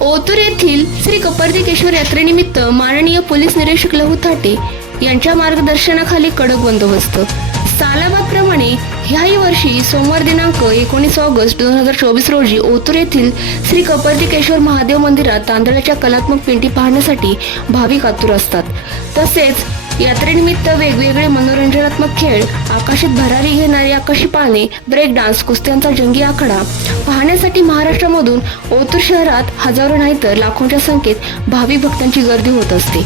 ओतूर येथील श्री कपर्दिकेश्वर यात्रेनिमित्त माननीय पोलीस निरीक्षक लहू थाटे यांच्या मार्गदर्शनाखाली कडक बंदोबस्त. सालाबादप्रमाणे ह्याही वर्षी सोमवार दिनांक एकोणीस ऑगस्ट दोन हजार चोवीस रोजी ओतूर येथील श्री कपर्दिकेश्वर महादेव मंदिरात तांदळाच्या कलात्मक पिंटी पाहण्यासाठी भाविक आतुर असतात. तसेच यात्रेनिमित्त वेगवेगळे मनोरंजनात्मक खेळ आकाशात भरारी घेणारी आकाशी पाने ब्रेक डान्स कुस्त्यांचा जंगी आकडा. पाहण्यासाठी महाराष्ट्रामधून ओतूर शहरात हजारो नाही तर लाखोंच्या संख्येत भावी भक्तांची गर्दी होत असते.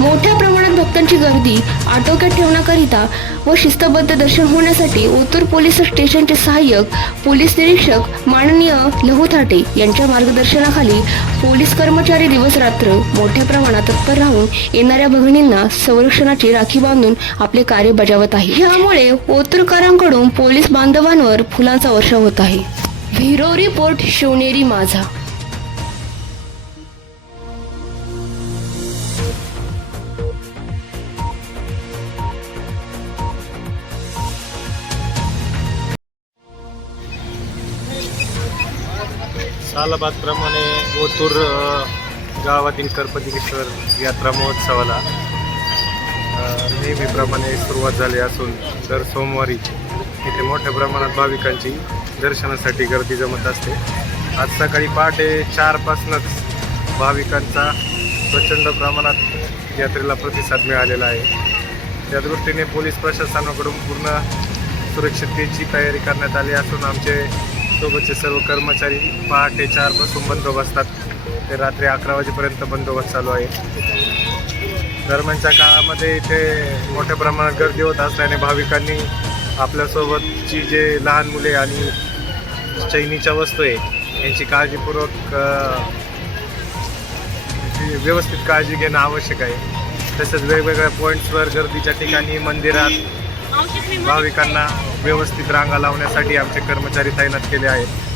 मोठ्या प्रमाणात भक्तांची गर्दी आटोक्यात ठेवण्याकरिता व शिस्तबद्ध दर्शन होण्यासाठी ओतूर पोलीस स्टेशनचे सहाय्यक पोलीस निरीक्षक माननीय लहू थाटे यांच्या मार्गदर्शनाखाली पोलीस कर्मचारी दिवस रात्र मोठ्या प्रमाणात तत्पर राहून येणाऱ्या भगिनींना संरक्षण संरक्षणाची राखी बांधून आपले कार्य बजावत आहे. यामुळे ओतूरकरांकडून पोलीस बांधवांवर फुलांचा वर्षाव होत आहे. व्हिरो रिपोर्ट शिवनेरी माझा. सालाबादप्रमाणे ओतूर गावातील कर्पदिकेश्वर यात्रा महोत्सवाला नेहमीप्रमाणे सुरुवात झाली असून दर सोमवारी इथे मोठ्या प्रमाणात भाविकांची दर्शनासाठी गर्दी जमत असते. आज सकाळी पहाटे चारपासूनच भाविकांचा प्रचंड प्रमाणात यात्रेला प्रतिसाद मिळालेला आहे. त्या दृष्टीने पोलीस प्रशासनाकडून पूर्ण सुरक्षिततेची तयारी करण्यात आली असून आमचे सोबतचे सर्व कर्मचारी पहाटे चारपासून बंदोबस्तात ते रात्री अकरा वाजेपर्यंत बंदोबस्त चालू आहे. दरम्यानच्या काळामध्ये इथे मोठ्या प्रमाणात गर्दी होत असल्याने भाविकांनी आपल्यासोबतची जे लहान मुले आणि चैनीच्या वस्तू आहे यांची काळजीपूर्वक व्यवस्थित काळजी घेणं आवश्यक आहे. तसेच वेगवेगळ्या पॉईंट्सवर गर्दीच्या ठिकाणी मंदिरात भाविकांना व्यवस्थित रांगा लावण्यासाठी आमचे कर्मचारी तैनात केले आहेत.